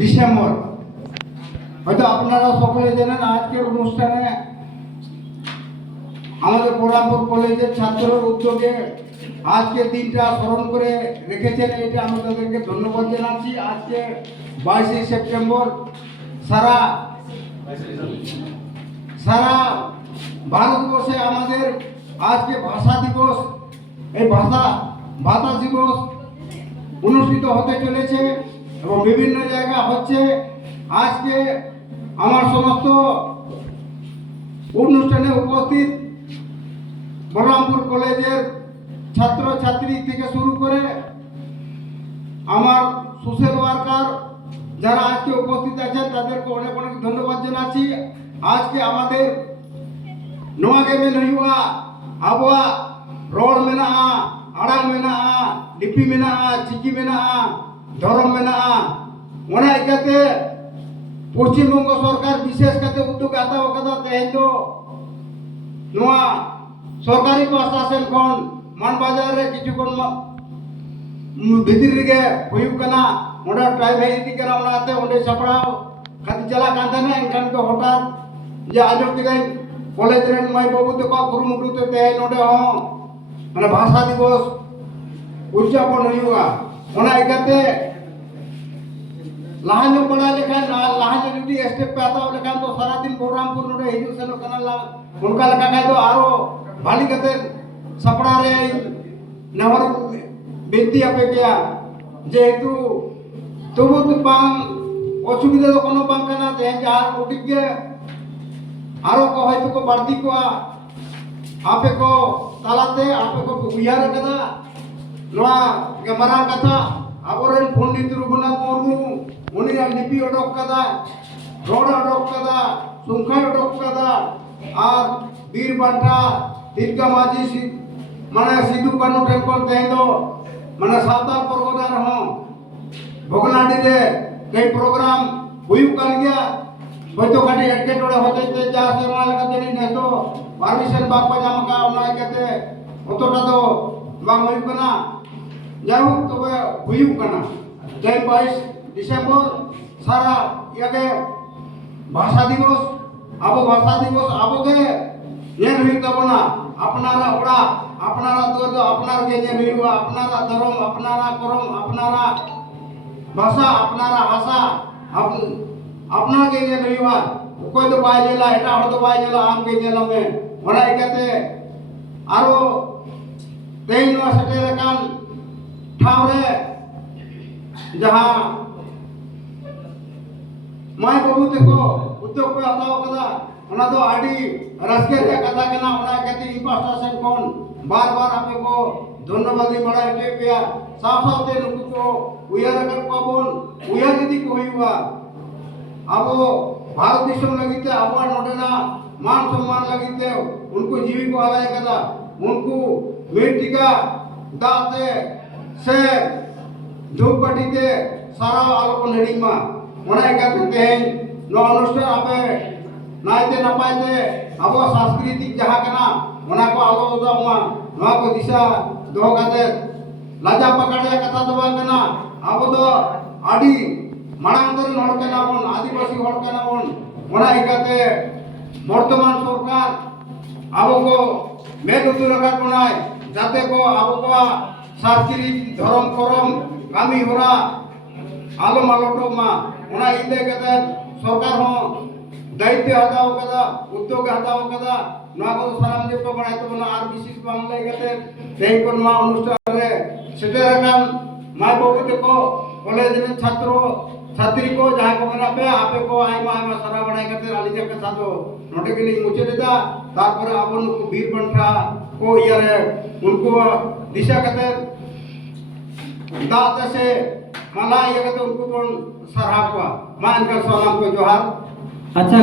December. হয়তো আপনারা সকলে জানেন আজকের অনুষ্ঠানে আমাদের বহরমপুর কলেজের ছাত্রর উদ্যোগে আজকে দিনটা স্মরণ করে রেখেছেন, এটা আমি তাদেরকে ধন্যবাদ জানাচ্ছি। আজকে 22শে সেপ্টেম্বর সারা ভারতবর্ষে আমাদের আজকে ভাষা দিবস, এই ভাষা দিবস অনুষ্ঠিত হতে চলেছে এবং বিভিন্ন জায়গা হচ্ছে। আজকে আমার সমস্ত অনুষ্ঠানে উপস্থিত বহরমপুর কলেজের ছাত্র ছাত্রী থেকে শুরু করে আমার সোশ্যাল ওয়ার্কার যারা আজকে উপস্থিত আছেন তাদেরকে অনেক অনেক ধন্যবাদ জানাচ্ছি। আজকে আমাদের নোয়াগে মেন হুয়া আবুয়া রড় মেনা'a, আড়াং মেনা'a, লিপি মেনা'a, চিকি মেনা'a, ধরম মেনা'a। ওনা ইকাতে পশ্চিমবঙ্গ সরকার বিশেষ কাতে উদ্যোগ হাতাও কাদা তেহেñ ᱫᱚ নোয়া সরকারি পাহᱴᱟ ᱥᱮᱱ ᱠᱷᱚᱱ ᱢᱟᱱᱵᱟᱡᱟᱨ ᱨᱮ ᱠᱤᱪᱷᱩ ᱠᱷᱚᱱ ᱵᱷᱤᱛᱤᱨ ᱨᱮᱜᱮ ᱦᱩᱭᱩᱜ ᱠᱟᱱᱟ। ᱚᱸᱰᱮ ᱴᱟᱭᱤᱢ ᱦᱮᱡ ᱤᱫᱤᱜ ᱠᱟᱱᱟ, ᱚᱱᱟᱛᱮ ᱚᱸᱰᱮ ᱥᱟᱯᱲᱟᱣ ᱠᱷᱟᱹᱛᱤᱨ ᱪᱟᱞᱟᱜ ᱠᱟᱱ ᱛᱟᱦᱮᱱᱟ। ᱮᱱᱠᱷᱟᱱ ᱫᱚ ᱦᱚᱴᱟᱛ ᱡᱮ ᱟᱸᱡᱚᱢ ᱠᱮᱫᱟᱹᱧ ᱠᱚᱞᱮᱡᱽ ᱨᱮᱱ ᱢᱟᱹᱭ ᱵᱟᱹᱵᱩ ᱛᱟᱠᱚ ᱠᱩᱨᱩᱢᱩᱴᱩ ᱛᱮ ᱛᱮᱦᱮᱧ ᱱᱚᱰᱮ ᱦᱚᱸ ᱢᱟᱱᱮ ᱵᱷᱟষᱟ ᱫᱤᱵᱚᱥ উদযাপন ᱦᱩᱭᱩᱜᱼᱟ। ᱚᱱᱟ ᱤᱠᱟᱹᱛᱮ लाहा जो पढ़ा लिखा लाहा जो जुदी स्टेप पे आता लेकिन तो सारा दिन बहरमपुर नोडे हिजु सेनो कना ला उनका लगा खाय तो आरो भाली कते सपड़ा रे नवर बेनती आपे किया जेहेतु तबु तो बांग असुविधा तो कोनो बांग कना ते जार उठी के आरो को हयतो को बाड़ती को आपे को तालाते आपे को उयार कदा नोआ के मारांग कथा आबोरेन पंडित रघुनाथ मुर्मू उन्हें लिपि उडोक कदा, रोड उडोक कदा, सुंखा उडोक कदा और वीर बांटा तिलका माझी माने सिद्धू कानू ठेन कोन तेहेñ दो माने सावताल परगना रहो भोगनाडी रे कई प्रोग्राम हुयु कान गया। हयतो काटी एटकेटोड़े होते ते जा सेवा लगा देनी ने तो परमिशन बापा जाम का ओना केते ओतोटा दो बांग हुयु कना जाऊ तबे हुयु कना। 22 ডিসেম্বর সারা ইয়াকে ভাষা দিবস আবগে নেন হুই তাবনা আপনারা ওড়া আপনারা তো আপনার কে নেন হুইবা আপনারা ধর্ম আপনারা করম আপনারা ভাষা আপনারা ভাষা আপনার কে নেন হুইবা কই তো বাই জেলা এটা হড় তো বাই জেলা আম কে জেলা মে ওরা ইকাতে আরো তেইন নো সেটের কান ঠাউরে যাহা माय बाबू तको उद्योग पे हताव कदा ओना दो आडी रास्के रे कथा कना ओना केति पास्टा सेन कोन बार बार आपे को धन्यवाद बड़ा के पिया साफ साफ ते नुकु को उयार कर पाबोन उयार यदि को हुआ अब भारत दिशम लगिते अब नोडेना मान सम्मान लगिते उनको जीवी को हलाय कदा उनको मेटिका दाते से धूपकाठीते सारा आलो को नेडिमा ओना इकाते तेहेñ नो अनुष्ठान आपे नायते नपायते अब सांस्कृतिक जहां कना ओना को आलो दमा नोआ को दिशा दो काते लाजा पकड़े कथा दबा कना अब दो आडी माणांतर नोड कना बोन आदिवासी होड़ कना बोन ओना इकाते वर्तमान सरकार अब को मेदुतु रखा कोनाय जाते को अब को सांस्कृतिक धर्म करम कामी होरा आलो मालोटो मा ओना इते कते सरकार हो दायित्व हताव कदा उद्योग हताव कदा ना को साराम जे को बनाय तो ना आर विशेष बांग्ला कते तेई कोन मा अनुष्ठान रे सेटे रकान माय बाबू को कॉलेज रे छात्र छात्री को जहां को मना पे आपे को आइमा सारा बनाय कते आली जे के साथो नोटे के लिए मुचे देता तारपर आपन को वीर बंठा को यारे उनको दिशा कते दात से मला ये तो उनको कौन सराहा मान कर सलाम को जोहार। अच्छा।